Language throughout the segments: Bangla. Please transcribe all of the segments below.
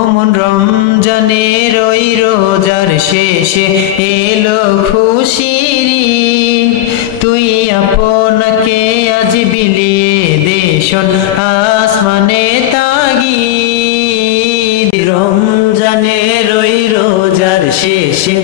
ওমন রমজানের ওই রোজার শেষে এলো খুশির ঈদ। তুই আপনাকে আজ বিলিয়ে দে শোন আসমানে তাগিদ। রমজানের ওই রোজার শেষে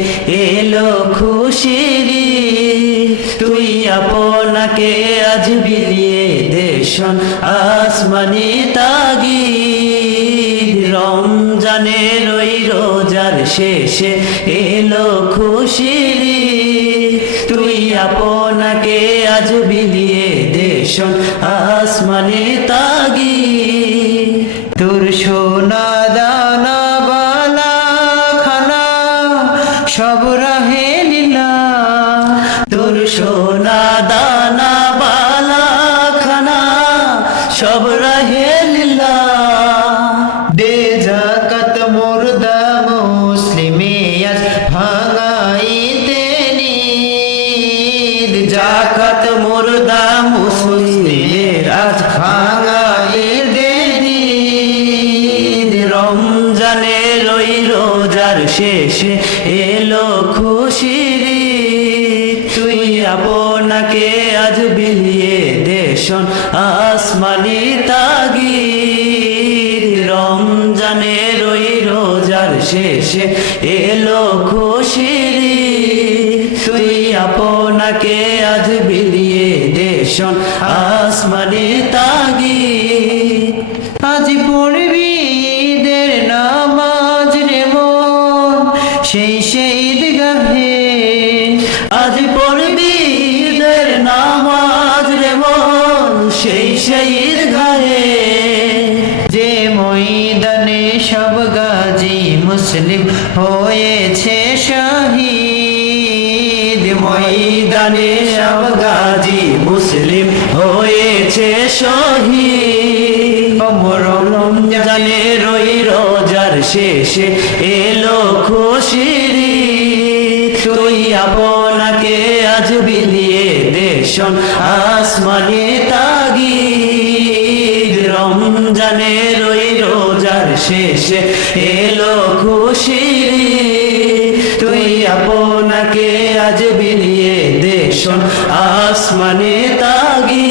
এলো খুশির ঈদ। তুই আপনাকে আজ বিলিয়ে দে শোন আসমানে তাগিদ। রমজানের ওই রোজার শেষে এলো খুশির ঈদ। তুই আপনাকে আজ বিলিয়ে দে শোন আসমানে তাগিদ। তোর সোনা দানা বালা খানা সব রাহে লীলা। তোর সোনা দানা বালা খানা সব রাহে লীলা। দে যাকাত মুর্দা মুসলিমে আজ ভাঙাইতে নিদ। যাকাত মুর্দা মুসলিমের আজ ভাঙাইতে নিদ। রমজানের ওই রোজার শেষে এলো খুশির ঈদ। তুই আপনাকে আজ বিলিয়ে দে শোন আসমানি তাগিদ। রমজানের ওই রোজার শেষে এলো খুশির ঈদ। তুই আপনাকে আজ বিলিয়ে দে শোন আসমানি তাগিদ। আজ পড়বি ঈদের নামাজ রে মন সেই ঈদগাহে। আজ পড়বি ঈদের নামাজ রে মন সেই ঈদগাহে। যে ময়দানে সব গাজী মুসলিম হয়েছে শহীদ। ময়দানে সব গাজী মুসলিম হয়েছে শহীদ। রমজানের ওই রোজার শেষে এলো খুশির ঈদ। তুই আপনাকে আজ বিলিয়ে দে শোন আসমানে তাগিদ। রমজানের ওই রোজার শেষে এলো খুশির ঈদ। তুই আপনাকে আজ বিলিয়ে দে শোন আসমানে তাগিদ।